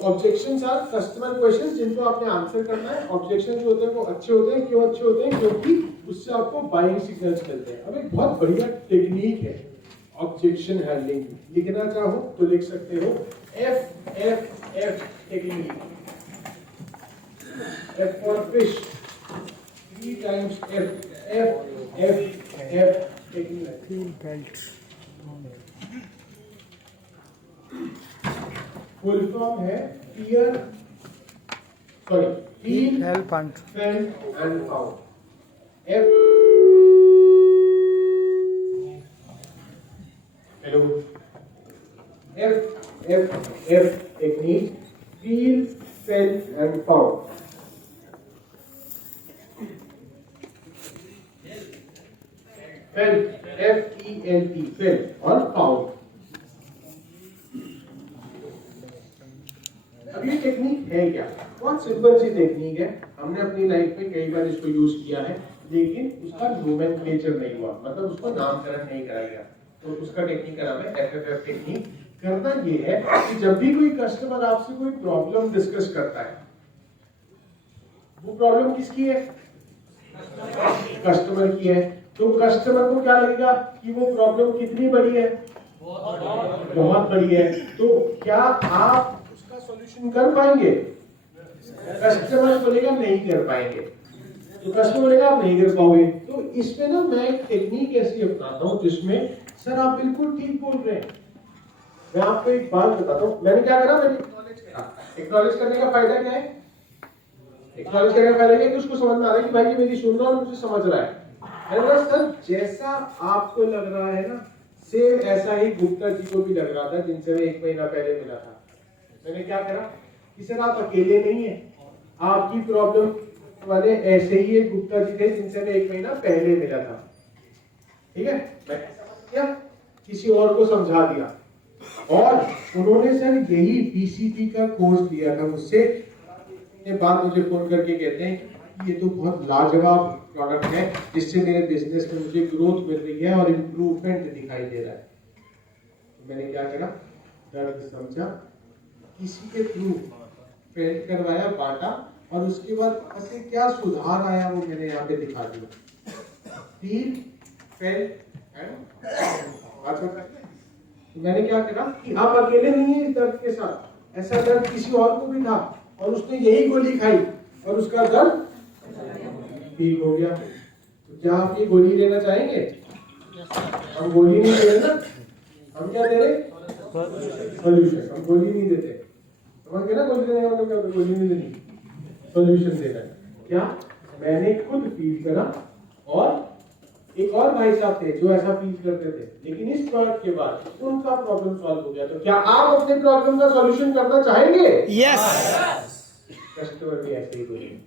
Objections our customer questions जिनको आपने answer करना है। ऑब्जेक्शन जो होते हैं वो अच्छे होते हैं। क्यों अच्छे होते हैं? क्योंकि उससे आपको बाइंग सिग्नल्स मिलते हैं। अब एक बहुत बढ़िया टेक्निक है ऑब्जेक्शन हैंडलिंग। लिखना चाहो तो लिख सकते हो FFF technique. F for fish, 3 times FFF technique. Full form है feel, help and found. F hello FFF technique, feel, felt and found. Felt FELT felt और फाउंड। अब ये टेक्निक है क्या? बहुत सिंपल सी टेक्निक है। हमने अपनी लाइफ में कई बार इसको यूज किया है, लेकिन उसका नोमेनक्लेचर नहीं हुआ, मतलब उसको नामकरण नहीं कराया गया। तो उसका टेक्निक का नाम है FFF टेक्निक। करना ये है कि जब भी कोई कस्टमर आपसे कोई प्रॉब्लम डिस्कस करता है, वो प्रॉब्लम किसकी है? कस्टमर की है। तो कस्टमर को क्या लगेगा कि वो प्रॉब्लम कितनी बड़ी है? बहुत बड़ी है। तो क्या आप उसका सॉल्यूशन कर पाएंगे? कस्टमर बोलेगा नहीं कर पाएंगे। तो कस्टमर बोलेगा आप नहीं कर पाओगे। तो इसमें ना मैं एक टेक्निक ऐसी अपनाता हूँ जिसमें सर आप बिल्कुल ठीक बोल रहे हैं। मैं आपको एक बात बताता हूँ। मैंने क्या करा? मैंने एक्नॉलेज करा। एक्नॉलेज करने का फायदा क्या है? एक्नॉलेज करने का फायदा क्या है कि उसको समझ में आ रहा है कि भाई ये मेरी सुन रहा है और मुझे समझ रहा है। सर जैसा आपको लग रहा है ना, सेम ऐसा ही गुप्ता जी को भी लग रहा था जिनसे मैं 1 महीना पहले मिला था। मैंने क्या करा कि सर आप अकेले नहीं है, आपकी प्रॉब्लम वाले ऐसे ही एक गुप्ता जी थे जिनसे मैं 1 महीना पहले मिला था। ठीक है, मैं क्या किसी और को समझा दिया और उन्होंने सर यही BCP का कोर्स लिया था मुझसे। बाद मुझे फोन करके कहते हैं कि ये तो बहुत लाजवाब प्रोडक्ट है जिससे मेरे बिजनेस में मुझे ग्रोथ मिल रही है और इम्प्रूवमेंट दिखाई दे रहा है। तो मैंने क्या करा? दर्द समझा, किसी के थ्रू पेंट करवाया, बांटा और उसके बाद ऐसे क्या सुधार आया वो मैंने यहाँ पे दिखा दिया। Feel, felt and. तो मैंने क्या करा कि आप अकेले नहीं है इस दर्द के साथ। ऐसा दर्द किसी और को भी था और उसने यही गोली खाई और उसका दर्द ठीक हो गया। तो क्या आप ये गोली लेना चाहेंगे? हम गोली नहीं दे रहे ना, हम क्या दे रहे? सॉल्यूशन। हम गोली नहीं देते। समझ गए ना? गोली देने का मतलब क्या? गोली नहीं देनी, सॉल्यूशन देना है। क्या मैंने खुद फील करा और एक और भाई साहब थे जो ऐसा फील करते थे, लेकिन इस प्रोडक्ट के बाद उनका प्रॉब्लम सॉल्व हो गया। तो क्या आप अपने प्रॉब्लम का सॉल्यूशन करना चाहेंगे? यस। कस्टमर भी ऐसे ही बोलेंगे।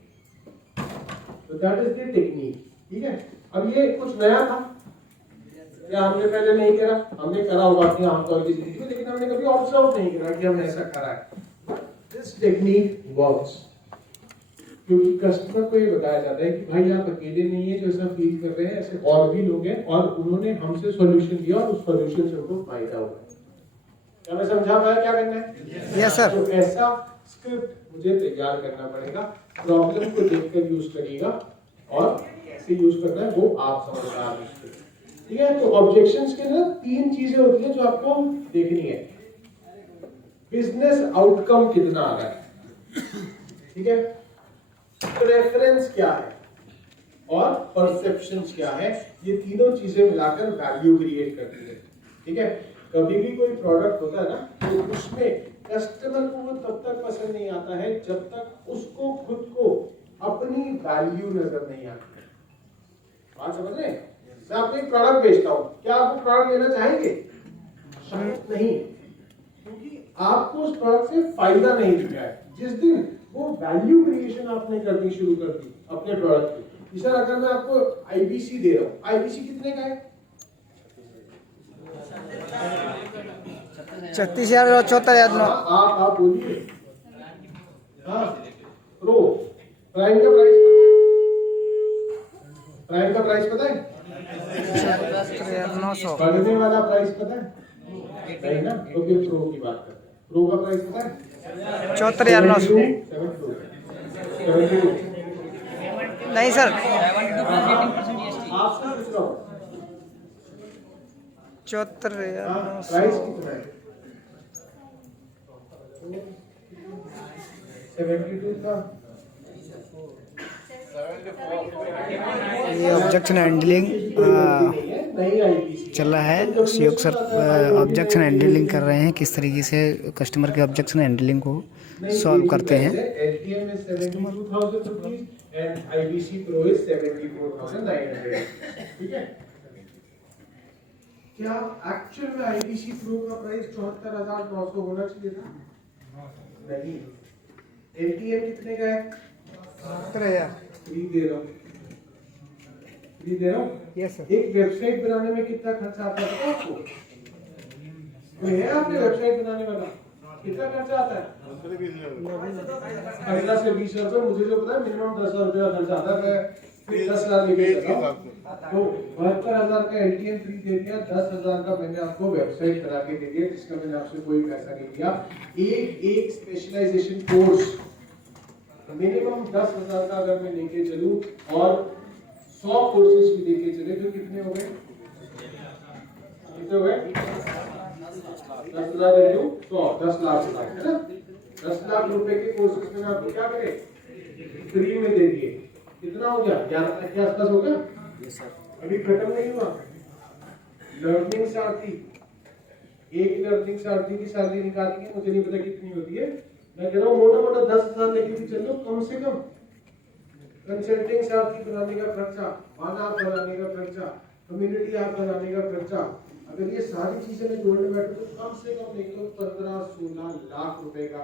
तो दैट इज द टेक्निक। ठीक है, अब ये कुछ नया था या हमने पहले नहीं करा? हमने करा होगा अपनी आमतौर की जिंदगी में, लेकिन हमने कभी ऑब्जर्व नहीं करा कि हमने ऐसा करा है। दिस टेक्निक वर्क्स क्योंकि कस्टमर को ये बताया जाता है कि भाई आप अकेले नहीं है जो ऐसा फील कर रहे हैं, ऐसे और भी लोग हैं और उन्होंने हमसे सॉल्यूशन दिया और उस सॉल्यूशन से उनको फायदा हुआ। क्या मैं समझा पाया क्या करना है? Yes sir. तो ऐसा स्क्रिप्ट मुझे तैयार करना पड़ेगा। प्रॉब्लम को देखकर यूज करिएगा और कैसे यूज करना है वो आप समझदार हैं। ठीक है, तो ऑब्जेक्शंस के ना 3 चीजें होती हैं जो आपको देखनी है। बिजनेस आउटकम कितना आ रहा है, ठीक है, प्रेफरेंस क्या है और परसेप्शंस क्या है। ये तीनों चीजें मिलाकर वैल्यू क्रिएट करती है। ठीक है, कभी भी कोई प्रोडक्ट होता है ना तो उसमें कस्टमर को वो तब तक पसंद नहीं आता है जब तक उसको खुद को अपनी वैल्यू नजर नहीं आती है। बात समझ रहे हैं? मैं आपको एक प्रोडक्ट बेचता हूं, क्या आप वो प्रोडक्ट लेना चाहेंगे? शायद नहीं, क्योंकि आपको उस प्रोडक्ट से फायदा नहीं दिख रहा है। जिस दिन वो वैल्यू क्रिएशन आपने करनी शुरू कर दी अपने प्रोडक्ट की। सर अगर मैं आपको IBC दे रहा हूं, IBC कितने का है? 36,074 आप बोलिए। हाँ, प्रो प्राइम का प्राइस पता है? 900। बढ़ने वाला प्राइस पता है? नहीं ना, तो फिर प्रो की बात करते हैं। प्रो का प्राइस पता है? 74,900 नहीं सर, आपसे पूछ रहा हूँ 74,900 प्राइस कितना है? 72 था। ये ऑब्जेक्शन हैंडलिंग नहीं आईपीसी चल रहा है। सहयोग सर ऑब्जेक्शन हैंडलिंग कर रहे हैं, किस तरीके से कस्टमर के ऑब्जेक्शन हैंडलिंग को सॉल्व करते हैं। LTM is 72,000 rupees and IBC Pro is 74,900। ठीक है? क्या एक्चुअल में IBC Pro का प्राइस 74,900 होना चाहिए था? नहीं। LTM कितने का है? 70,000। फ्री दे रहा हूँ। फ्री दे रहा हूँ। Yes sir. एक वेबसाइट बनाने में कितना खर्चा आता है पता है आपको? कोई है आपने वेबसाइट बनाने वाला? कितना खर्चा आता है? 15 से 20 हजार। मुझे जो पता है मिनिमम 10,000 रुपया खर्चा आता है। मैं 10,000 लेके चला हूं। तो 72,000 का LTM फ्री दे दिया, 10,000 का मैंने आपको वेबसाइट बना के दे दिया, जिसका मैंने आपसे कोई पैसा नहीं लिया। एक स्पेशलाइजेशन कोर्स मिनिमम 10,000 का अगर मैं लेके चलूं और 100 कोर्सेज भी लेके चले तो कितने हो गए? कितने हो गए? 10,000 इंटू 100, 10 लाख है ना? 10 लाख रुपए के कोर्सेज में आपको क्या करें? फ्री में दे दिए। कितना हो गया? 11 लाख के आसपास हो गया? अभी खत्म नहीं हुआ। लर्निंग सारथी, एक लर्निंग सारथी की सैलरी निकालेंगे, मुझे नहीं पता कितनी होती है, मैं कह रहा हूँ मोटा मोटा 10,000 लेके भी चल लो कम से कम। कंसल्टिंग सारथी बनाने का खर्चा, वन ऐप बनाने का खर्चा, कम्युनिटी ऐप बनाने का खर्चा, अगर ये सारी चीजें मैं जोड़ने बैठूं तो कम से कम नहीं तो 15-16 लाख रुपए का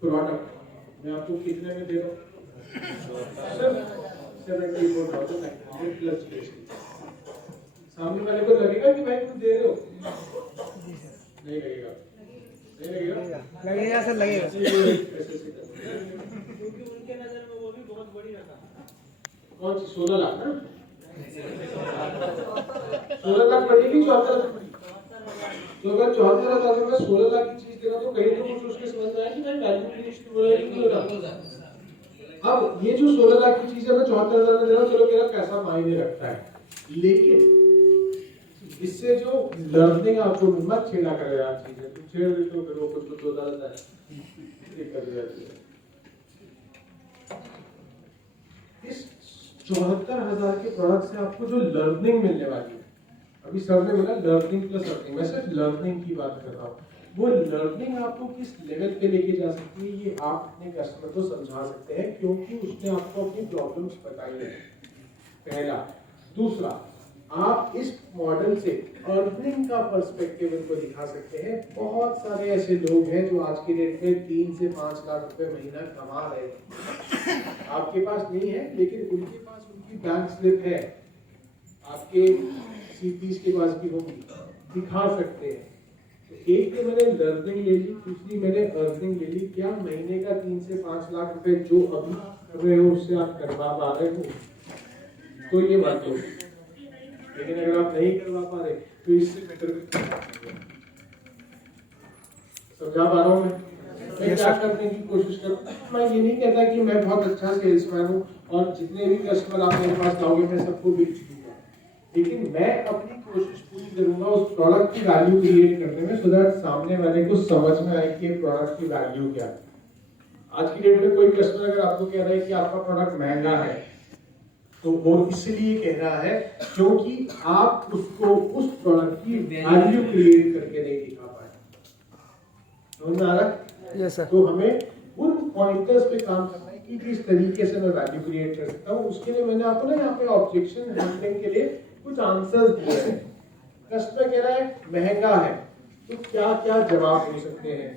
प्रोडक्ट मैं आपको कितने में दे रहा हूँ? 74,900 प्लस जीएसटी। सामने वाले को लगेगा कि भाई तुम दे रहे हो? नहीं लगेगा। नहीं लगेगा? लगेगा सर, लगेगा। क्योंकि उनके नजर में वो भी बहुत बड़ी रकम। कौन सी? 16 लाख ना? 16 लाख पड़ेगी, 74 लाख पड़ेगी। तो अगर 74,000 में 16 लाख की चीज देना तो कहीं तो कुछ उसके समझ में आया कि भाई वैल्यू क्रिएशन हो रहा है कि नहीं हो रहा। अब ये जो 16 लाख की चीज है मैं 74,000 में दे रहा हूँ, चलो मेरा पैसा मायने रखता है, लेकिन इससे जो लर्निंग आपको मत छेड़ा करे यार चीजें, तुम छेड़ देते हो फिर वो कुछ कुछ होता रहता है, दिक्कत हो जाती है। इस 74,000 के प्रोडक्ट से आपको जो लर्निंग मिलने वाली है, अभी सर ने बोला लर्निंग प्लस अर्निंग, मैं सिर्फ लर्निंग की बात कर रहा हूँ। वो लर्निंग आपको किस लेवल पे लेके जा सकती है ये आप अपने कस्टमर को समझा सकते हैं, क्योंकि उसने आपको अपनी प्रॉब्लम्स बताई है, पहला। दूसरा, आप इस मॉडल से अर्निंग का पर्सपेक्टिव उनको दिखा सकते हैं। बहुत सारे ऐसे लोग हैं जो आज की डेट में 3 से 5 लाख रुपए महीना कमा रहे हैं, आपके पास नहीं है लेकिन उनके पास उनकी बैंक स्लिप है, आपके सीपीस के पास भी होगी, दिखा सकते हैं। तो एक तो मैंने लर्निंग ले ली, दूसरी मैंने अर्निंग ले ली। क्या महीने का 3 से 5 लाख रुपए जो अभी कर रहे हो उससे आप करवा पा रहे हो? तो ये बात हो, लेकिन अगर आप नहीं करवा पा रहे तो इससे बेटर समझा पा रहा हूँ मैं क्या करने की कोशिश करूँ। मैं ये नहीं कहता कि मैं बहुत अच्छा सेल्समैन हूँ और जितने भी कस्टमर आप मेरे पास लाओगे मैं सबको बेच दूंगा, लेकिन मैं अपनी कोशिश पूरी करूंगा उस प्रोडक्ट की वैल्यू क्रिएट करने में, सो दैट सामने वाले को समझ में आए कि प्रोडक्ट की वैल्यू क्या है। आज की डेट में कोई कस्टमर अगर आपको कह रहा है कि आपका प्रोडक्ट महंगा है तो वो इसलिए कह रहा है क्योंकि आप उसको उस प्रोडक्ट की वैल्यू क्रिएट करके नहीं दिखा पाए। समझ में आ रहा है? Yes sir. तो हमें उन पॉइंटर्स पे काम करना है कि किस तरीके से मैं वैल्यू क्रिएट कर सकता हूँ। उसके लिए मैंने आपको ना यहाँ पे ऑब्जेक्शन हैंडलिंग के लिए कुछ आंसर्स दिए हैं। कस्टमर कह रहा है महंगा है तो क्या क्या जवाब हो सकते हैं?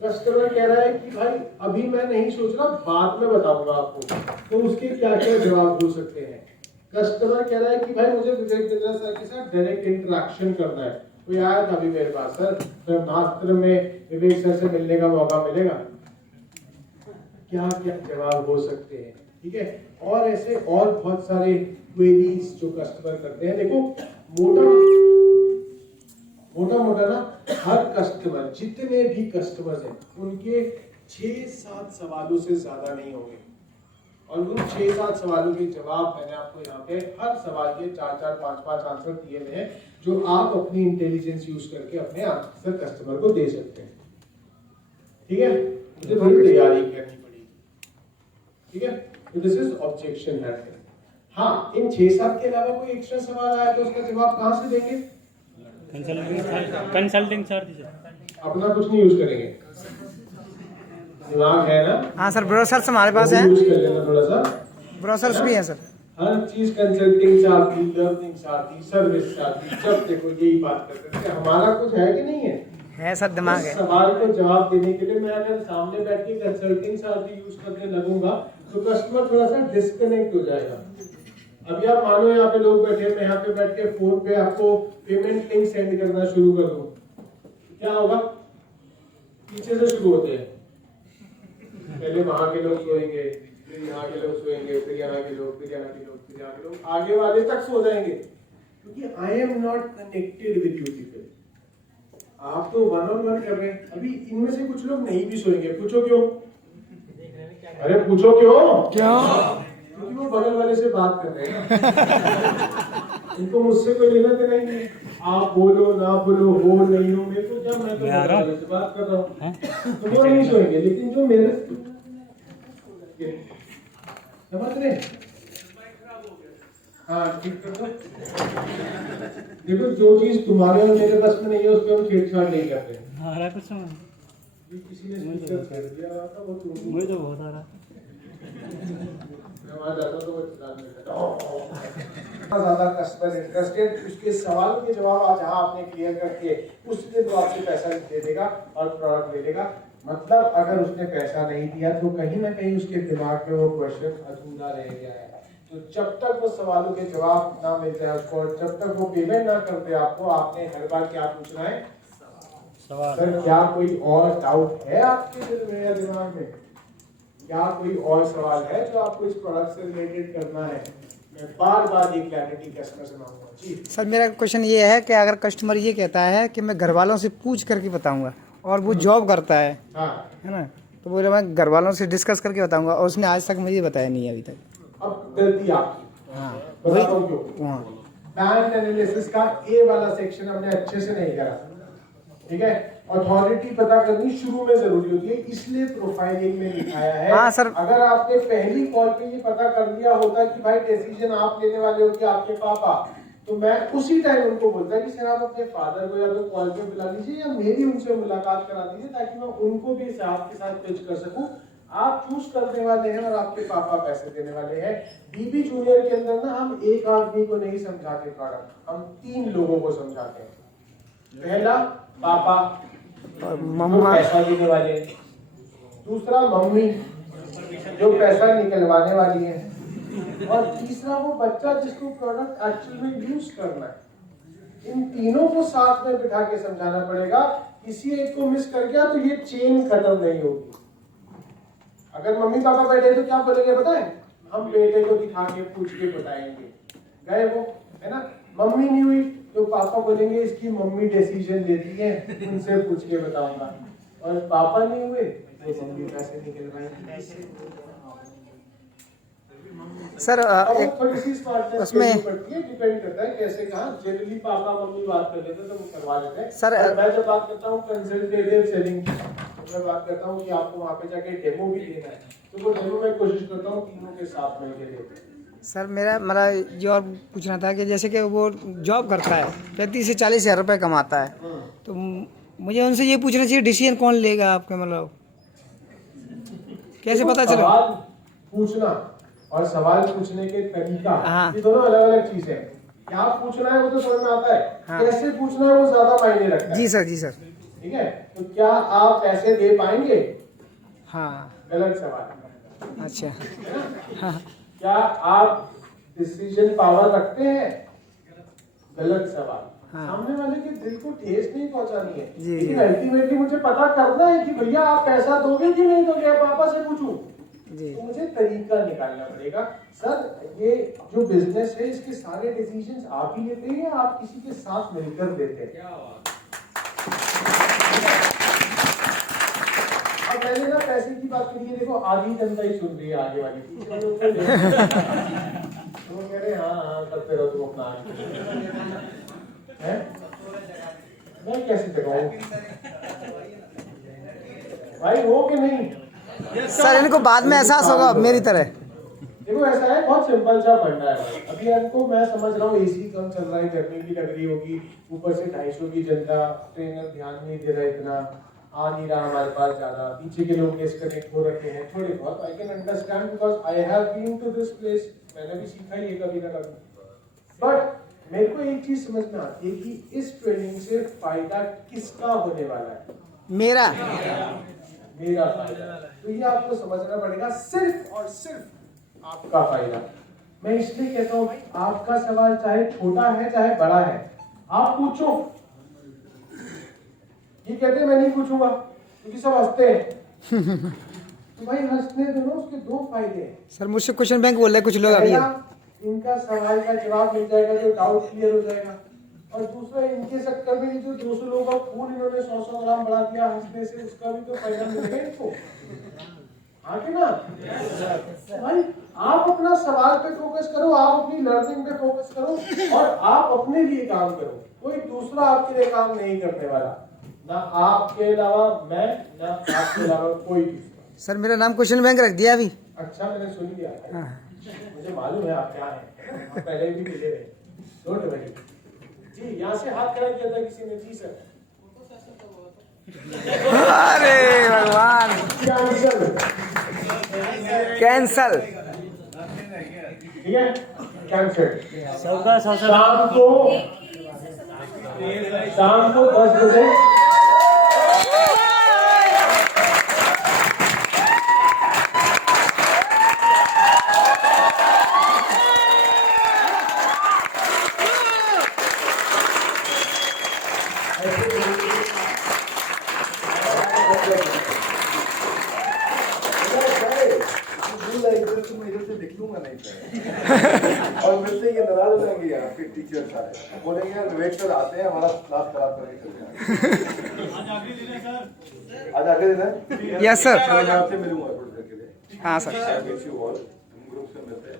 कस्टमर कह रहा है कि भाई अभी मैं नहीं सोच रहा, बाद में बताऊंगा आपको, तो उसके क्या क्या जवाब हो सकते हैं? कस्टमर कह रहा है कि भाई मुझे विवेक बिंद्रा सर के साथ डायरेक्ट इंटरेक्शन करना है, कोई आया था अभी मेरे पास, सर मास्टर में विवेक सर से मिलने का मौका मिलेगा? क्या क्या जवाब हो सकते हैं? ठीक है, और ऐसे और बहुत सारे क्वेरीज जो कस्टमर करते हैं। देखो मोटा मोटा ना हर कस्टमर, जितने भी कस्टमर्स हैं उनके 6-7 सवालों से ज्यादा नहीं होंगे, और उन 6-7 सवालों के जवाब मैंने आपको यहाँ पे हर सवाल के 4-4, 5-5 आंसर दिए हुए हैं, जो आप अपनी इंटेलिजेंस यूज करके अपने आंसर कस्टमर को दे सकते हैं। ठीक है, मुझे थोड़ी तैयारी करनी पड़ेगी। ठीक है, तो दिस इज ऑब्जेक्शन हैंडलिंग। हाँ, इन 6-7 के अलावा कोई एक्स्ट्रा सवाल आया तो उसका जवाब कहाँ से देंगे? कंसल्टिंग चार्ज अपना कुछ नहीं यूज करेंगे, दिमाग है ना? हाँ सर, ब्रोशर्स हमारे पास है, यूज कर लेना थोड़ा सा। ब्रोशर्स भी है सर। हर चीज कंसल्टिंग से आती, लर्निंग से आती, सर्विस से आती, जब देखो यही बात करते हैं। हमारा कुछ है कि नहीं है सर, दिमाग है। सवाल को जवाब देने के लिए मैं अगर सामने बैठ के कंसल्टिंग से आती यूज करने लगूंगा तो कस्टमर थोड़ा सा डिस्कनेक्ट हो जाएगा। अभी आप मानो यहाँ पे लोग बैठे, मैं यहाँ पे बैठ के फोन पे आपको पेमेंट लिंक सेंड करना शुरू कर दूं, क्या होगा? पीछे से शुरू होते हैं, पहले वहां के लोग सोएंगे, फिर यहाँ के लोग सोएंगे, फिर यहाँ के लोग, फिर यहाँ के लोग, फिर यहाँ के लोग, आगे वाले तक सो जाएंगे, क्योंकि आई am not connected with you people. आप तो 1-on-1 कर रहे हैं। अभी इनमें से कुछ लोग नहीं भी सोएंगे, पूछो क्यों? अरे पूछो क्यों? क्योंकि वो बगल वाले से बात कर रहे हैं। इनको मुझसे कोई लेना देना ही नहीं। आप बोलो ना बोलो, हो नहीं हो, मेरे को क्या, मैं तो बगल वाले से बात कर रहा हूँ। तो वो नहीं सोएंगे, लेकिन जो मेरे समझ रहे? हाँ, ठीक कर दो। देखो, जो चीज तुम्हारे और मेरे बस में नहीं है उस पर हम छेड़छाड़ नहीं करते। हाँ, कुछ समझ किसी ने स्पीकर कर दिया था, वो तुम मुझे तो बहुत आ रहा मैं वहां जाता तो वो चिल्लाने लगता। ज्यादा कस्टमर इंटरेस्टेड, उसके सवालों के जवाब आज जहां आपने क्लियर करके उसके तो आपसे पैसा दे देगा और प्रोडक्ट ले लेगा। मतलब अगर उसने पैसा नहीं दिया तो कहीं ना कहीं उसके दिमाग में वो क्वेश्चन अधूरा रह गया है। तो जब तक वो सवालों के जवाब ना मिल जाए उसको, जब तक वो पेमेंट ना कर दे आपको, आपने हर बार क्या पूछना है? सर, क्या कोई और डाउट है आपके दिल में या दिमाग में? क्या कोई और सवाल है जो आपको इस प्रोडक्ट से रिलेटेड करना है? मैं बार बार ये क्लैरिटी कस्टमर से मांगूंगा। जी सर, मेरा क्वेश्चन ये है कि अगर कस्टमर ये कहता है कि मैं घर वालों से पूछ करके बताऊंगा और वो जॉब करता है ना, तो बोले मैं घर वालों से डिस्कस करके बताऊंगा, और उसने आज तक मुझे बताया नहीं है अभी तक। अब गलती आपकी। हाँ, बताता हूं क्यों। बैंक एनालिसिस का ए वाला सेक्शन हमने अच्छे से नहीं करा। ठीक है, अथॉरिटी पता करनी शुरू में जरूरी होती है, इसलिए प्रोफाइलिंग में लिखाया है। हाँ सर, अगर आपने पहली कॉल पे ये पता कर लिया होता कि भाई डिसीजन आप लेने वाले हो कि आपके पापा, तो मैं उसी टाइम उनको बोलता कि सर आप अपने फादर को या तो कॉल पे बुला लीजिए या मेरी उनसे मुलाकात करा दीजिए, ताकि मैं उनको भी आपके साथ पिच कर सकूं। आप चूज करने वाले हैं और आपके पापा पैसे देने वाले हैं। बीबी जूनियर के अंदर ना हम एक आदमी को नहीं समझाते प्रोडक्ट, हम 3 लोगों को समझाते हैं। पहला पापा और मम्मा, पैसा देने वाले, दूसरा मम्मी जो पैसा निकलवाने वाली है, और तीसरा वो बच्चा जिसको प्रोडक्ट एक्चुअल में यूज करना है। इन तीनों को साथ में बिठा के समझाना पड़ेगा। किसी एक को मिस कर गया तो ये चेन खत्म नहीं होगी। अगर मम्मी पापा बैठे तो क्या बोलेंगे पता है? हम बेटे को दिखा के पूछ के बताएंगे, गए वो, है ना। मम्मी नहीं हुई तो पापा बोलेंगे इसकी मम्मी डिसीजन लेती है, उनसे पूछ के बताऊंगा। और पापा नहीं हुए तो मम्मी पैसे निकलवाएंगे। सर थोड़ी सी स्मार्टनेस उसमें डिपेंड करता है कैसे, कहाँ जनरली पापा मम्मी बात कर लेते हैं तो वो करवा लेते हैं। सर, मैं जब बात करता हूँ कंसल्टेटिव सेलिंग की, तो मैं बात करता हूँ कि आपको वहाँ पे जाके डेमो भी देना है, तो वो डेमो मैं कोशिश करता हूँ तीनों के साथ में दे देते। सर, मेरा ये और पूछना था कि जैसे कि वो जॉब करता है, 35 से 40 हज़ार रुपये कमाता है, तो मुझे उनसे ये पूछना चाहिए डिसीजन कौन लेगा आपके, मतलब कैसे पता चले? सवाल पूछना और सवाल पूछने के तरीका, हाँ, ये दोनों अलग अलग चीजें हैं। क्या पूछना है वो तो समझ में आता है, हाँ, कैसे पूछना है वो ज्यादा मायने रखता है। जी सर, जी सर। ठीक है, तो क्या आप पैसे दे पाएंगे? हाँ, गलत सवाल। अच्छा। हाँ। क्या आप डिसीजन पावर रखते हैं? गलत सवाल। हाँ। सामने वाले के दिल को ठेस नहीं पहुंचानी है, जी, लेकिन अल्टीमेटली मुझे पता करना है कि भैया आप पैसा दोगे कि नहीं दोगे, पापा से पूछूं। तो मुझे तरीका निकालना पड़ेगा। सर, ये जो बिजनेस है इसके सारे डिसीजंस आप ही लेते हैं या आप किसी के साथ मिलकर देते हैं? की बात करिए, देखो आधी जनता ही सुन रही है, आगे वाली पीछे वाले ऊपर तो वो कह रहे हाँ हाँ करते रहो तुम अपना है। मैं कैसे जगाऊं भाई, हो कि नहीं? सर इनको बाद में एहसास होगा मेरी तरह। देखो ऐसा है, बहुत सिंपल सा फंडा है भाई। अभी आपको मैं समझ रहा हूँ एसी कम चल रहा है, गर्मी भी लग रही होगी, ऊपर से 250 की जनता, ट्रेनर ध्यान नहीं दे रहा, इतना आ नहीं रहा हमारे पास ज्यादा, पीछे के लोग डिस्कनेक्ट हो रखे हैं थोड़े बहुत। I can understand because I have been to this place, मैंने भी सीखा ही है कभी ना कभी। बट मेरे को एक चीज समझ में आती है कि इस ट्रेनिंग से फायदा किसका होने वाला है? मेरा फायदा। तो ये आपको समझना पड़ेगा, सिर्फ और सिर्फ आपका फायदा। मैं इसलिए कहता हूँ भाई, आपका सवाल चाहे छोटा है चाहे बड़ा है, आप पूछो। ये कहते हैं मैं नहीं पूछूंगा क्योंकि सब हंसते हैं तो भाई हंसने दो ना, उसके दो फायदे हैं। सर मुझसे क्वेश्चन बैंक बोल रहे कुछ लोग अभी। इनका सवाल का जवाब मिल जाएगा, जो डाउट क्लियर हो जाएगा। और दूसरा, इनके चक्कर में जो 200 लोगों का खून इन्होंने 100 ग्राम बढ़ा दिया हंसने से, उसका भी तो फायदा मिलेगा इनको, हाँ कि ना? भाई आप अपना सवाल पे फोकस करो, आप अपनी लर्निंग पे फोकस करो और आप अपने लिए काम करो। कोई दूसरा आपके लिए काम नहीं करने वाला, ना आपके अलावा मैं, ना आपके अलावा कोई दूसरा। सर मेरा नाम क्वेश्चन बैंक रख दिया अभी। अच्छा, मैंने सुन लिया। हाँ। मुझे मालूम है आप क्या हैं, आप पहले भी मिले हुए। डोंट वरी जी। यहाँ से हाथ खड़ा किया था किसी ने? जी सर। अरे भगवान, कैंसल। ठीक है, कैंसिल। सबका शाम को 10 बजे और मिलते ये नाराज हो जाएंगे यार, फिर टीचर सारे बोलेंगे यार विवेक सर आते हैं हमारा क्लास खराब करके चले जाएंगे। आज आखिरी दिन है। Yes sir. मैं आपसे मिलूंगा थोड़ी देर के लिए। हाँ सर। ग्रुप से मिलते हैं।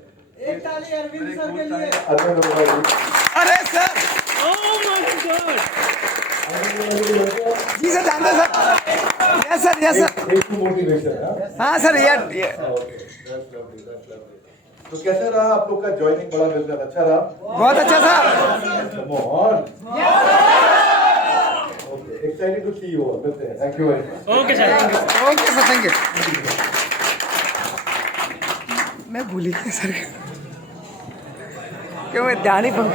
एक ताली अरविंद सर के लिए। अरविंद भाई। अरे सर। जी सर, जानते sir. Yes sir, yes sir. एक मोटिवेशन है। हाँ सर, ये तो कैसा रहा आप लोग का ज्वाइनिंग? बड़ा बिजनेस अच्छा रहा? बहुत अच्छा sir. Excited to see you all. मिलते हैं। Thank you very much. Okay sir, okay sir, thank you. मैं भूल ही गया सर, क्यों मैं ध्यान ही भूल।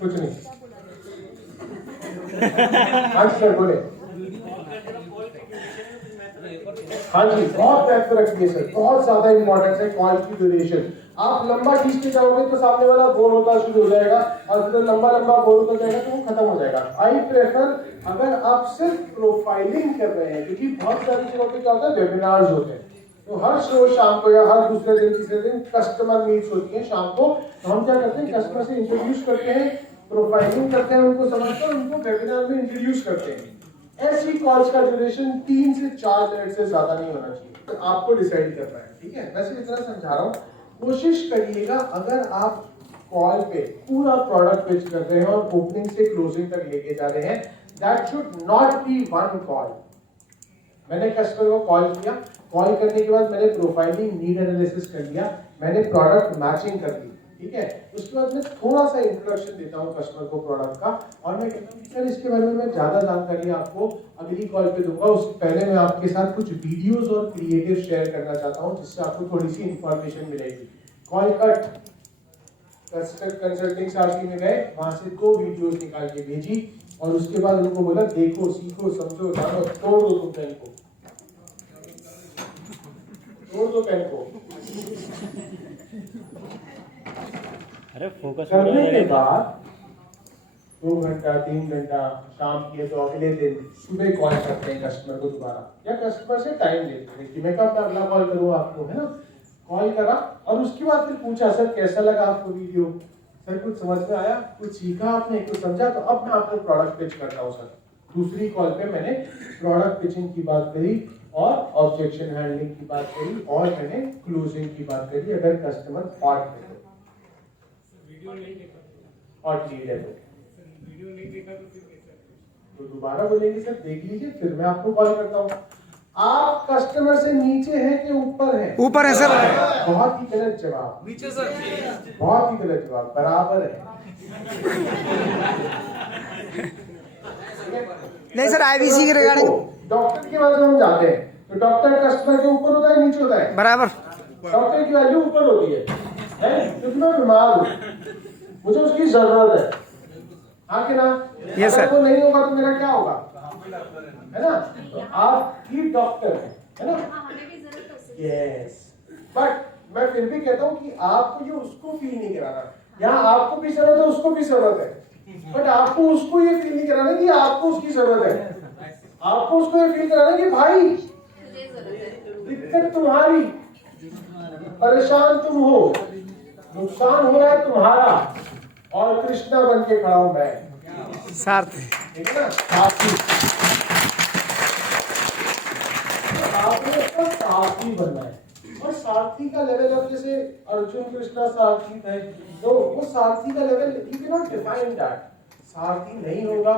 कुछ नहीं। हाँ जी सर, बोले। हाँ जी, बहुत बैक पर रखिए सर, बहुत ज्यादा इंपॉर्टेंट है कॉल की ड्यूरेशन। आप लंबा खींचते जाओगे तो सामने वाला बोर होता शुरू हो जाएगा, और फिर लंबा बोर होता जाएगा तो वो खत्म हो जाएगा। आई प्रेफर, अगर आप सिर्फ प्रोफाइलिंग कर रहे हैं, क्योंकि बहुत सारी जगहों पे क्या होता है, वेबिनार्स होते हैं, तो हर रोज शाम को या हर दूसरे दिन तीसरे दिन कस्टमर मीट्स होती है शाम को, तो हम क्या करते हैं, कस्टमर से इंट्रोड्यूस करते हैं, प्रोफाइलिंग करते हैं, उनको समझते हैं, उनको वेबिनार में इंट्रोड्यूस करते हैं। ऐसी कॉल्स का ड्यूरेशन 3 से 4 मिनट से ज्यादा नहीं होना चाहिए, तो आपको डिसाइड करना है। ठीक है, मैं सिर्फ इतना समझा रहा हूँ। कोशिश करिएगा, अगर आप कॉल पे पूरा प्रोडक्ट पिच कर रहे हैं और ओपनिंग से क्लोजिंग तक लेके जा रहे हैं, that should not be one call. मैंने कस्टमर को कॉल किया, कॉल करने के बाद मैंने प्रोफाइलिंग, नीड एनालिसिस कर लिया, मैंने प्रोडक्ट मैचिंग कर ली, ठीक है। उसके बाद मैं थोड़ा सा इंट्रोडक्शन देता हूँ कस्टमर को प्रोडक्ट का, और मैं कहता हूँ सर इसके बारे में मैं ज्यादा जानकारी आपको अगली कॉल पे दूंगा। उससे पहले मैं आपके साथ कुछ वीडियोस और क्रिएटिव शेयर करना चाहता हूँ, जिससे आपको थोड़ी सी इंफॉर्मेशन मिलेगी। कॉल कट, कंसल्टिंग साथी में गए, वहां से 2 वीडियोस निकाल के भेजी, और उसके बाद उनको बोला देखो, सीखो, समझो, जानो, तोड़ दो तुम पेन को, तोड़ दो पेन को। अरे फोकस करने के बाद 2 घंटा 3 घंटा शाम किए तो अगले दिन सुबह कॉल करते हैं कस्टमर को दोबारा, या कस्टमर से टाइम लेते हैं कि मैं कब अगला कॉल करूँ आपको, है ना। कॉल करा और उसके बाद फिर पूछा सर कैसा लगा आपको वीडियो, सर कुछ समझ में आया, कुछ सीखा आपने, कुछ समझा? तो अब मैं आपको प्रोडक्ट पिच करता हूँ सर। दूसरी कॉल पे मैंने प्रोडक्ट पिचिंग की बात करी और ऑब्जेक्शन हैंडलिंग की बात करी और मैंने क्लोजिंग की बात करी अगर कस्टमर हॉट है और लीड है तो दोबारा बोलेंगे सर देख लीजिए, फिर मैं आपको कॉल करता हूँ। आप कस्टमर से नीचे हैं कि ऊपर हैं? ऊपर है सर। बहुत ही गलत जवाब, नीचे सर। बहुत ही गलत जवाब, बराबर है। नहीं सर, आईबीसी के रिगार्डिंग डॉक्टर के बारे में हम जाते हैं तो डॉक्टर कस्टमर के ऊपर होता है नीचे होता है? बराबर। डॉक्टर की वैल्यू ऊपर होती है क्योंकि मैं बीमार हूँ, मुझे उसकी जरूरत है, हाँ कि ना? Yes, अगर sir. वो नहीं होगा तो मेरा क्या होगा, है ना? तो आप ही डॉक्टर है ना? यस, बट मैं फिर भी कहता हूँ कि आपको ये उसको फील नहीं कराना, यहाँ आपको भी जरूरत है उसको भी जरूरत है, बट आपको उसको ये फील नहीं कराना कि आपको उसकी जरूरत है। आपको उसको ये फील कराना कि भाई दिक्कत तुम्हारी, परेशान तुम हो, नुकसान हो रहा है तुम्हारा और कृष्णा बन के खड़ा हूं मैं, सारथी। ठीक है ना? सारथी। आपने उसका सारथी बनना है और सारथी का लेवल अब जैसे अर्जुन कृष्णा सारथी थे तो वो सारथी का level you can not define that. सारथी नहीं होगा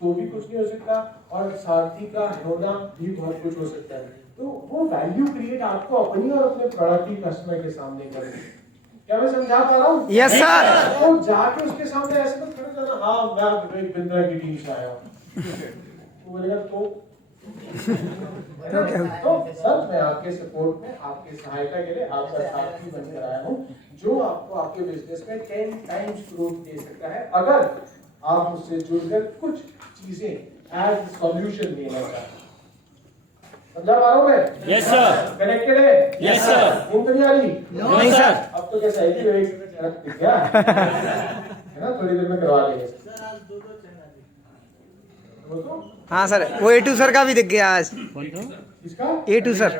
तो भी कुछ नहीं हो सकता और सारथी का होना भी बहुत कुछ हो सकता है। तो वो वैल्यू क्रिएट आपको अपनी और अपने प्रोडक्ट की कस्टमर के सामने करनी है। क्या मैं समझा पा रहा हूँ? Yes sir. तो जाके उसके सामने ऐसे मत खड़े करना, हाँ मैं विवेक बिंद्रा की टीम से आया हूँ। वो बोलेगा तो सर मैं आपके सपोर्ट में, आपके सहायता के लिए आपका साथी बनकर आया हूँ जो आपको आपके बिजनेस में 10 टाइम्स ग्रोथ दे सकता है अगर आप उससे जुड़कर कुछ चीजें एज सॉल्यूशन देना चाहते हैं। समझा पा रहा हूँ मैं? Yes sir. कनेक्टेड है? Yes sir. नींद नहीं आ रही? नहीं सर। अब तो कैसा है कि विवेक क्या है ना, थोड़ी देर में करवा देंगे। हाँ सर, वो A2 सर का भी दिख गया आज। इसका A2 सर,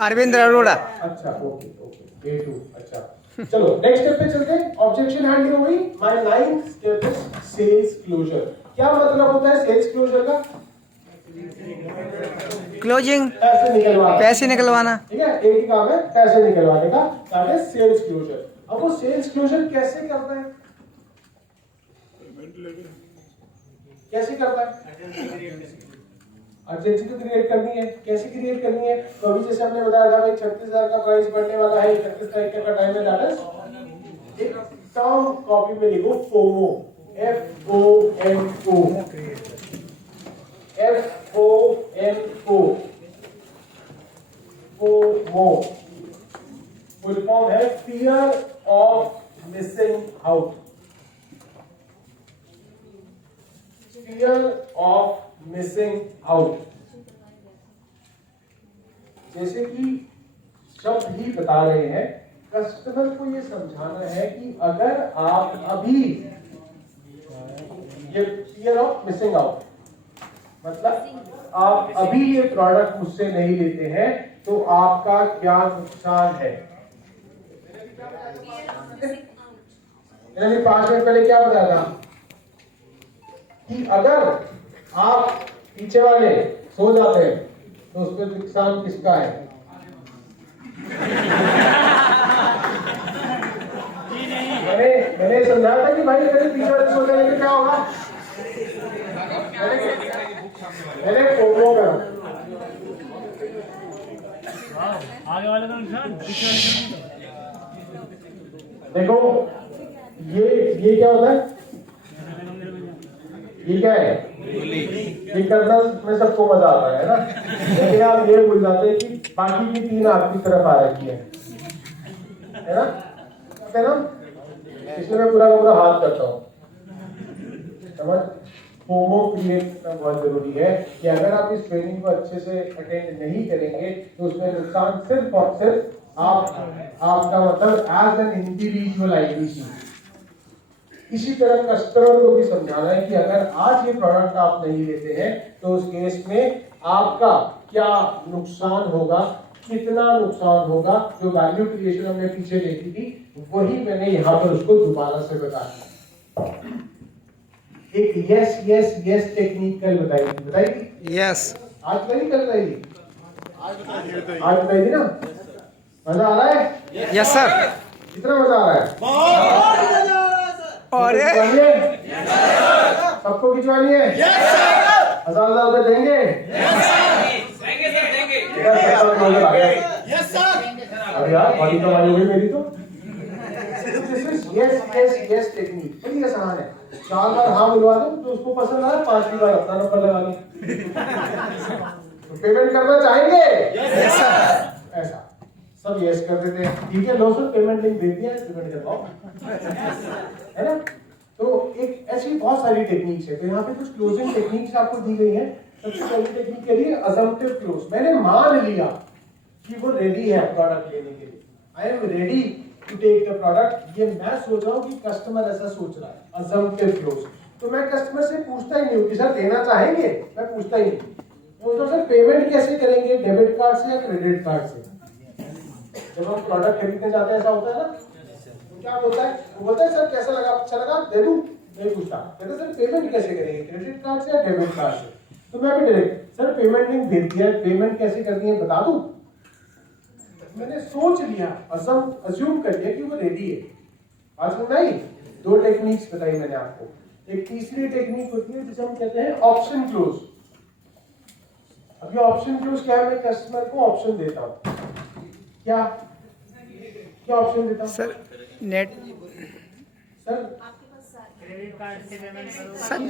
अरविंद अरोड़ा। अच्छा ओके ओके A2 अच्छा। चलो नेक्स्ट स्टेप पे चलते हैं। ऑब्जेक्शन हैंडलिंग हो गई। My ninth step is sales closure. क्या मतलब होता है सेल्स क्लोजर का? क्लोजिंग, पैसे निकलवाना। ठीक है, एक ही काम है पैसे निकलवाने का, दैट इज सेल्स क्लोजर। अब वो सेल्स क्लोजर कैसे करता है? कैसे करता है? अर्जेंसी तो क्रिएट करनी है। कैसे क्रिएट करनी है? तो अभी जैसे हमने बताया था भाई 36,000 का प्राइस बढ़ने वाला है, 31 तारीख का टाइम है, दैट इज एक टर्म कॉपी में लिखो FOMO, FOMO, FOMO, FOMO full form है fear of missing out. Fear of missing out, जैसे कि शब्द ही बता रहे हैं, कस्टमर को ये समझाना है कि अगर आप अभी ये फियर ऑफ मिसिंग आउट मतलब आप अभी ये प्रोडक्ट मुझसे नहीं लेते हैं तो आपका क्या नुकसान है। मैंने 5 मिनट पहले क्या बताया था कि अगर आप पीछे वाले सो जाते हैं तो उसमें नुकसान किसका है? मैंने समझाया था कि भाई मेरे पीछे वाले सो जाने से क्या होगा। मैंने फोमो करा, आगे वाले का नुकसान, पीछे वाले का देखो ये क्या होता है? ये क्या है? ये करना में सबको मजा आता है ना, लेकिन आप ये भूल जाते हैं कि बाकी की 3 आपकी तरफ आ रही है ना? इसमें मैं पूरा का पूरा हाथ करता हूँ। समझ? फोमो क्रिएट करना बहुत जरूरी है कि अगर आप इस ट्रेनिंग को अच्छे से अटेंड नहीं करेंगे तो उसमें नुकसान सिर्फ और सिर्फ आपका मतलब एज एन इंडिविजुअल आईबीसी। इसी तरह कस्टमर को भी समझाना है कि अगर आज ये प्रोडक्ट आप नहीं लेते हैं तो उस केस में आपका क्या नुकसान होगा, कितना नुकसान होगा। जो वैल्यू क्रिएशन हमने पीछे देखी थी वही मैंने यहाँ पर उसको दोबारा से बताया। एक यस यस यस टेक्निक कल बताई यस आज बताई कल बताई आज बताई थी ना। मजा आ रहा है? Yes sir. कितना मजा आ रहा है? और सबको खिंचवानी है? 1000 रुपए देंगे? अरे यार बड़ी कमाई हो गई मेरी तो। यस टेक्निक बड़ी आसान है। 4 बार हाँ बुलवा दो तो उसको पसंद आया, 5वीं बार अपना नंबर लगा दो। तो पेमेंट करना चाहेंगे? ऐसा सब यस कर देते हैं। ठीक है लो सर पेमेंट लिंक भेज दिया, पेमेंट करवाओ, है ना। तो एक ऐसी बहुत सारी टेक्निक्स है। तो यहाँ पे कुछ क्लोजिंग टेक्निक्स आपको दी गई है। सबसे पहली टेक्निक करिए अजम्पटिव क्लोज। मैंने मान लिया कि वो रेडी है प्रोडक्ट लेने के लिए, I am ready to take the product. ये मैं सोच रहा हूँ कि कस्टमर ऐसा सोच रहा है, अजम्पटिव क्लोज। तो मैं कस्टमर से पूछता ही नहीं हूँ कि सर देना चाहेंगे, मैं पूछता ही नहीं। मैं बोलता सर पेमेंट कैसे करेंगे, डेबिट कार्ड से या क्रेडिट कार्ड से। जब हम प्रोडक्ट खरीदने जाते हैं ऐसा होता है ना, तो क्या बोलता है, वो बोलता है सर कैसा लगा, अच्छा लगा, दे दूं, नहीं पूछता। कहते सर पेमेंट कैसे करेंगे, क्रेडिट कार्ड से या डेबिट कार्ड से। तो मैं भी डायरेक्ट सर पेमेंट लिंक भेज दिया, पेमेंट कैसे करनी है बता दूं। मैंने सोच लिया, अज्यूम कर लिया कि वो रेडी है। आज नहीं 2 टेक्निक्स बताई मैंने आपको। एक तीसरी टेक्निक होती है जिसे हम कहते हैं ऑप्शन क्लोज। अब ये ऑप्शन क्लोज क्या है, मैं कस्टमर को ऑप्शन देता हूं। क्या क्या ऑप्शन देता हूं sir? Net sir credit card से पेमेंट करो सर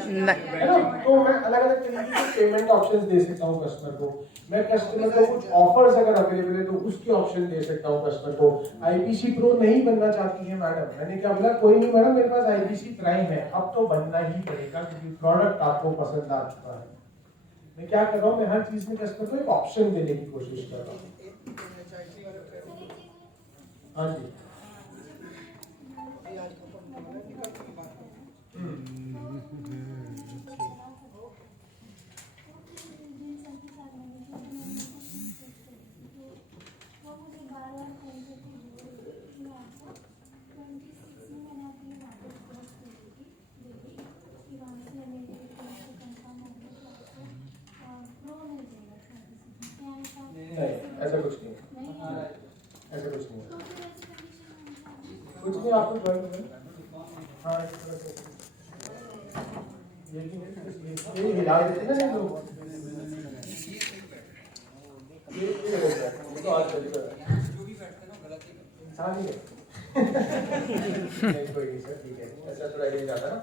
है ना। तो मैं अलग अलग तरीके के पेमेंट ऑप्शंस दे सकता हूँ कस्टमर को। मैं कस्टमर को कुछ ऑफर्स अगर अवेलेबल है तो उसके ऑप्शन दे सकता हूँ कस्टमर को। आईपीसी प्रो नहीं बनना चाहती है मैडम, मैंने क्या बोला, कोई नहीं मैडम मेरे पास आईपीसी प्राइम है, अब तो बनना ही पड़ेगा क्योंकि प्रोडक्ट आपको पसंद आ चुका है। मैं क्या कर रहा हूँ, मैं हर चीज में कस्टमर को एक ऑप्शन देने की कोशिश कर रहा हूँ। हाँ जी ऐसा कुछ नहीं है, ऐसा कुछ नहीं है, कुछ नहीं आपको ड्राइंग। हाँ ये हिला देते हैं ना लोग, ये हो गया तो आज इंसान ही है। नहीं कोई नहीं सर, ठीक है, ऐसा थोड़ा हिल जाता ना।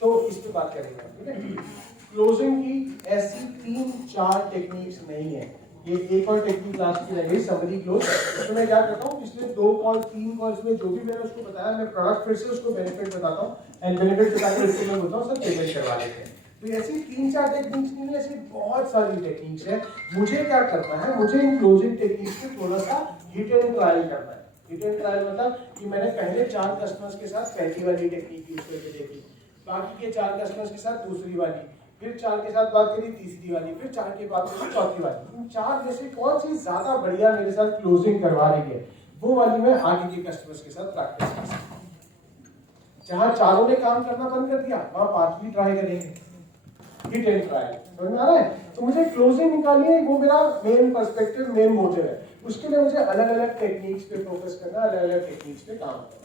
तो इस पे बात करेंगे, ठीक है। क्लोजिंग की ऐसी 3-4 टेक्निक्स नहीं है। ये एक और टेक्निक लास्ट की रहेगी, समरी क्लोज। इसमें मैं क्या करता हूँ, पिछले 2 कॉल 3 कॉल्स में जो भी मैंने उसको बताया, मैं प्रोडक्ट फिर से उसको बेनिफिट बताता हूँ एंड बेनिफिट बताकर इसको मैं बोलता हूँ सर पेमेंट करवा लेते हैं। तो ऐसी 3-4 टेक्निक्स नहीं है, ऐसी बहुत सारी टेक्निक्स है। मुझे क्या करना है, मुझे इन क्लोजिंग टेक्निक्स पे थोड़ा सा हिट एंड ट्रायल करना है। हिट एंड ट्रायल मतलब कि मैंने पहले 4 कस्टमर्स के साथ पहली वाली टेक्निक यूज करके देखी, बाकी के 4 कस्टमर्स के साथ दूसरी वाली, फिर 4 के साथ बात करी तीसरी वाली, फिर 4 के बाद करी चौथी वाली। इन 4 में से कौन सी ज्यादा बढ़िया मेरे साथ क्लोजिंग करवा रही है, वो वाली मैं आगे के कस्टमर्स के साथ प्रैक्टिस कर सकता हूं। जहां 4 ने काम करना बंद कर दिया, वहां 5वीं ट्राई करेंगे, हिट एंड ट्रायल। समझ में आ रहा है? तो मुझे क्लोजिंग निकालनी है, वो मेरा मेन पर्सपेक्टिव, मेन मोटिव है। उसके लिए मुझे अलग अलग टेक्निक्स पे फोकस करना, अलग अलग टेक्निक्स पे काम करना।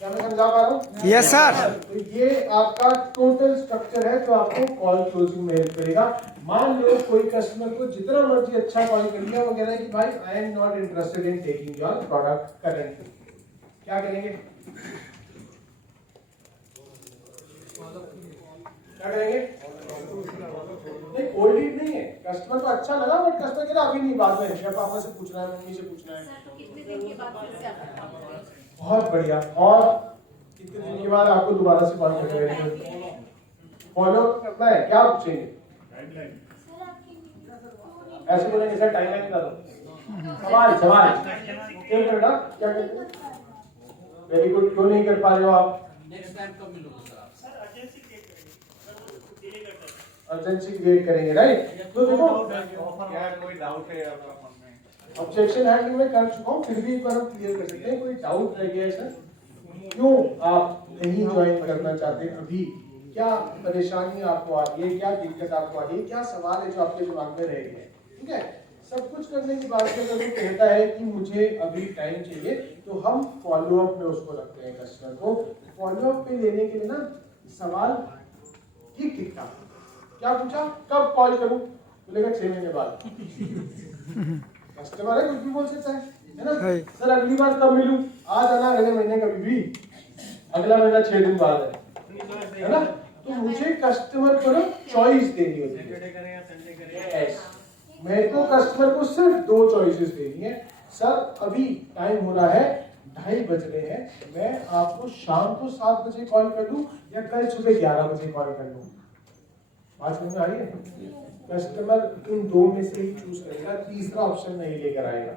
क्या मैं समझा पा रहा हूँ? Yes sir. तो ये आपका टोटल स्ट्रक्चर है जो आपको कॉल क्लोजिंग में हेल्प करेगा। मान लो कोई कस्टमर को जितना मर्जी अच्छा कॉल कर लिया, वो कह रहा है कि भाई आई am not interested in taking your product currently, क्या करेंगे? क्या करेंगे? नहीं कोल्ड लीड नहीं है, कस्टमर को अच्छा लगा बट कस्टमर कह रहा अभी नहीं, बाद में पापा से पूछना है, मम्मी से पूछना है। बहुत बढ़िया। और कितने दिन के बाद आपको दोबारा से कॉल करेंगे, फॉलो करना है, क्या पूछेंगे? ऐसे बोलेंगे सर टाइमलाइन बता दो, सवाल एक मिनट, क्या कहते? वेरी गुड, क्यों नहीं कर पा रहे हो आप? नेक्स्ट टाइम कब मिलोगे सर आप? अर्जेंसी क्रिएट करेंगे, राइट? तो देखो क्या कोई डाउट है आपका मन में? ऑब्जेक्शन हैंडलिंग में कर चुका हूँ, फिर भी एक बार हम क्लियर कर सकते हैं। कोई डाउट रह गया है सर? क्यों आप नहीं ज्वाइन करना चाहते अभी? क्या परेशानी आपको आ रही है, क्या दिक्कत आपको आ रही है, क्या सवाल है जो आपके दिमाग में रह गए? ठीक है, सब कुछ करने के बाद में अगर वो कहता है कि मुझे अभी टाइम चाहिए, तो हम फॉलोअप में उसको रखते हैं कस्टमर को। फॉलोअप पे लेने के लिए ना सवाल ठीक ठीक था। क्या पूछा? कब कॉल करूं? बोलेगा 6 महीने बाद। कस्टमर है, कुछ भी बोल सकता है ना? सर अगली बार कब मिलूं? आज आना, अगले महीने कभी भी, अगला महीना 6 दिन बाद है ना? तो मुझे कस्टमर को ना चॉइस देनी होती है। मेरे को कस्टमर को सिर्फ 2 चॉइसेस देनी है। सर अभी टाइम हो रहा है 2:30 बज रहे हैं, मैं आपको शाम को 7 बजे कॉल कर लूं या कल सुबह 11 बजे कॉल कर लूं? बात समझ में आ रही है? कस्टमर इन 2 में से ही चूज करेगा, तीसरा ऑप्शन नहीं लेकर आएगा।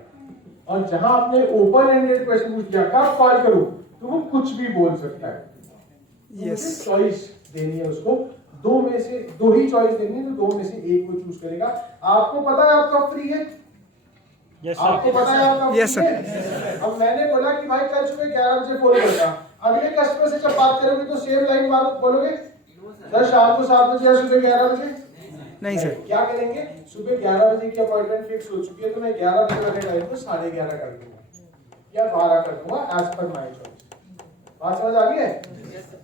और जहां आपने ओपन एंडेड क्वेश्चन पूछ दिया कब कॉल करूं, तो वो कुछ भी बोल सकता है। यस, चॉइस देनी है उसको। 2 में से 2 ही चॉइस देनी है, तो 2 में से एक को चूज करेगा। आपको पता है आप कब फ्री है? यस आपको पता है आप कब फ्री है? अब मैंने बोला कि भाई कल सुबह 11 बजे फोन करना, अगले कस्टमर से जब बात करोगे तो सेम लाइन बोलोगे सर शाम को 7 बजे या सुबह 11 बजे? नहीं सर। क्या करेंगे? सुबह 11 बजे की अपॉइंटमेंट फिक्स हो चुकी है, तो मैं 11 बजे वाले टाइम को 11:30 कर दूंगा या 12 कर दूंगा, एज पर माई चॉइस। बात समझ आ गई है?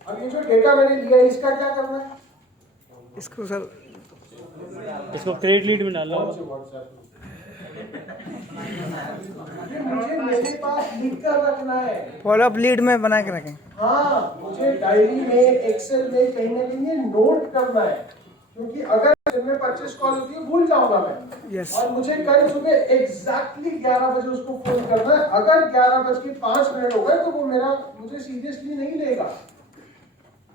अब ये जो डेटा मैंने लिया है इसका क्या करना है? इसको सर, इसको क्रेडिट लीड में डालना होगा। मुझे मेरे पास लिख कर रखना है, फॉलोअप लीड में बना के रखें। हाँ, मुझे डायरी में, एक्सेल में कहीं ना कहीं नोट करना है, क्योंकि अगर दिन में 25 कॉल होती है भूल जाऊंगा मैं। यस। और मुझे कल सुबह एग्जैक्टली 11 बजे उसको फोन करना है। अगर 11:05 हो गए तो वो मुझे सीरियसली नहीं लेगा।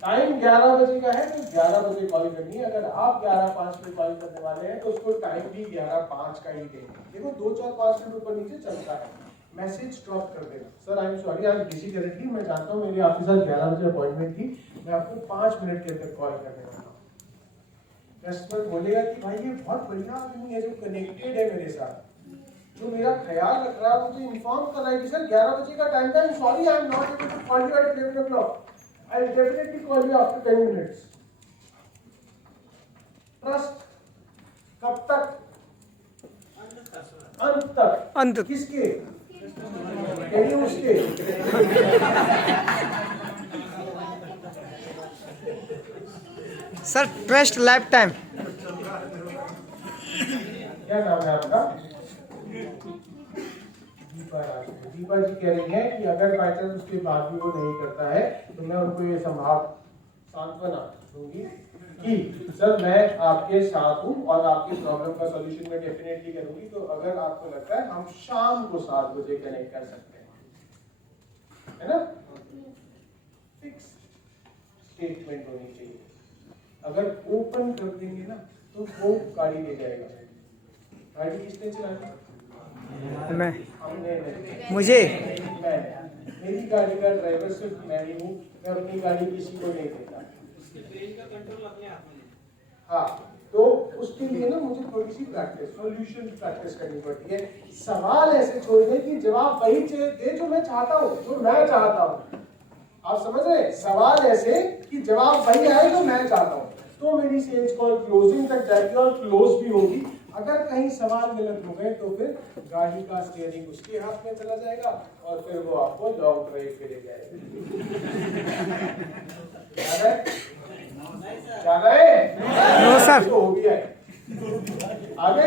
टाइम 11 बजे का है तो 11 बजे कॉल करनी है। अगर आप 11:05 पे कॉल करने वाले हैं तो उसको टाइम भी 11:05 का ही देंगे। देखो 2-4-5 मिनट ऊपर नीचे चलता है। मैसेज ड्रॉप कर देना, सर आई एम सॉरी आज बिजी करेंटली, मैं जानता हूँ मेरी आपके साथ 11 बजे अपॉइंटमेंट थी, मैं आपको 5 मिनट के अंदर कॉल करने वाला हूँ। कस्टमर बोलेगा कि भाई ये बहुत बढ़िया आदमी है जो कनेक्टेड है मेरे साथ, जो मेरा ख्याल रख रहा है, मुझे इन्फॉर्म कर रहा है कि सर 11 बजे का टाइम था, I am sorry I am not able to call you at 11 o'clock. I'll definitely call you after 10 minutes. Trust कब तक? अंत तक। अंत। किसके? कहीं उसके। Sir trust life time. क्या नाम है आपका? दीपा जी कह रही है कि अगर बाई चांस उसके बाद भी वो नहीं करता है तो मैं उनको ये सांत्वना दूंगी कि सर मैं आपके साथ हूँ और आपकी प्रॉब्लम का सॉल्यूशन मैं डेफिनेटली करूंगी। तो अगर आपको लगता है हम शाम को 7 बजे कनेक्ट कर सकते हैं, है ना? फिक्स स्टेटमेंट होनी चाहिए। अगर ओपन कर देंगे ना तो वो गाड़ी ले जाएगा। गाड़ी किसने चलानी? मैं। हमने। मुझे। मेरी गाड़ी का ड्राइवर सिर्फ मैं ही हूँ, मैं अपनी गाड़ी किसी को नहीं देता। हाँ, तो उसके लिए ना मुझे थोड़ी सी सॉल्यूशन प्रैक्टिस करनी पड़ती है। सवाल ऐसे छोड़ने की जवाब वही दे जो मैं चाहता हूँ, जो मैं चाहता हूँ। आप समझ रहे? सवाल ऐसे कि जवाब वही आए जो मैं चाहता हूँ, तो मेरी सेल्स कॉल क्लोजिंग तक जाएगी और क्लोज भी होगी। अगर कहीं सवाल गलत हो गए तो फिर गाड़ी का स्टीयरिंग उसके हाथ में चला जाएगा और फिर वो आपको लॉन्ग ड्राइव पे ले जाएगा। नो सर, हो गया है। आगे